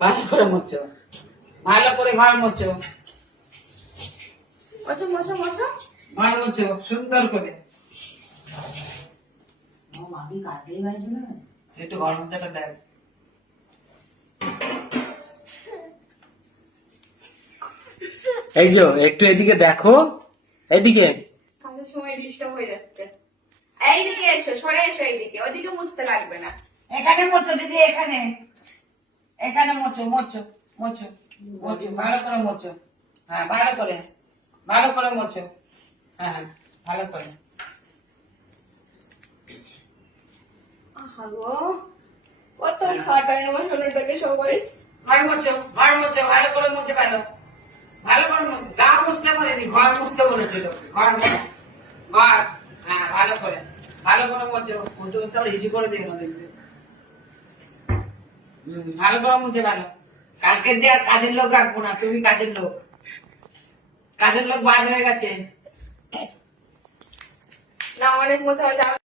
ভালো করে মুছো, ভালো করে ঘর মুছো, মোছো মোছো মোছো। ঘর মুছো সুন্দর করে। মামি কাটলেই বাড়ি চলে গেছে। একটু ঘর মোছাটা দেখ। এই যে একটু এদিকে দেখো, এদিকে। কাজের সময় ডিস্টার্ব হয়ে যাচ্ছে। এইদিকে এসো, সরে এসো এইদিকে, ওইদিকে মুছতে লাগবে না। এখানে মোছো দিদি, এখানে এখানে মোছো মোছো মোছো মোছো, ভালো করে মোছো। হ্যাঁ ভালো করে, ভালো করে মোছো। হ্যাঁ হ্যাঁ, ভালো করে। আহা গো, কত খাটায় আমার সোনাটাকে সবাই। ঘর মোছো, ঘর মোছো, ভালো করে মুছে ভালো, ভালো করে গা মুছতে বলেনি, ঘর মুছতে বলেছিল। ঘর মোছো, ঘর। হ্যাঁ ভালো করে, ভালো করে মোছো। মুছে মুছতে আবার ইজি করে দিও না দেখবে। ভালো করে মুছে ভালো। কালকে দিয়ে আর কাজের লোক রাখবো না, তুমি কাজের লোক। কাজের লোক বাদ হয়ে গেছে। না অনেক মোছা হয়েছে।